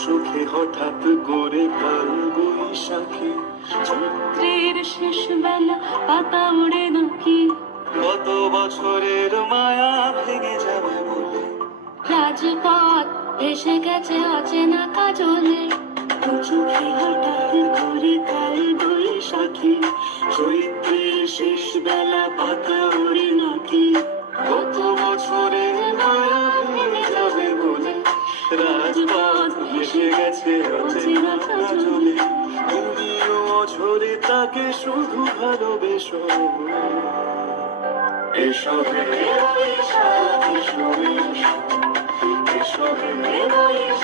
চোখে হঠাৎ করে কাল বৈশাখী, চৈত্রের শেষ বেলা পাতা ওড়ে নাকি, কত বছরের মায়া ভেঙে যাবে বলে, রাজপথ ভেসে গেছে অচেনা কাজলে, চোখে হঠাৎ করে কাল বৈশাখী, চৈত্রের শেষ বেলা পাতা ওড়ে নাকি, কত বছরের মায়া ভেঙে যাবে বলে, রাজপথ ভেসে গেছে অচেনা কাজলে, তুমিও অঝরে তাকে শুধু ভালোবেসো। এসো হে বৈশাখ, এসো এসো, এসো হে বৈশাখ।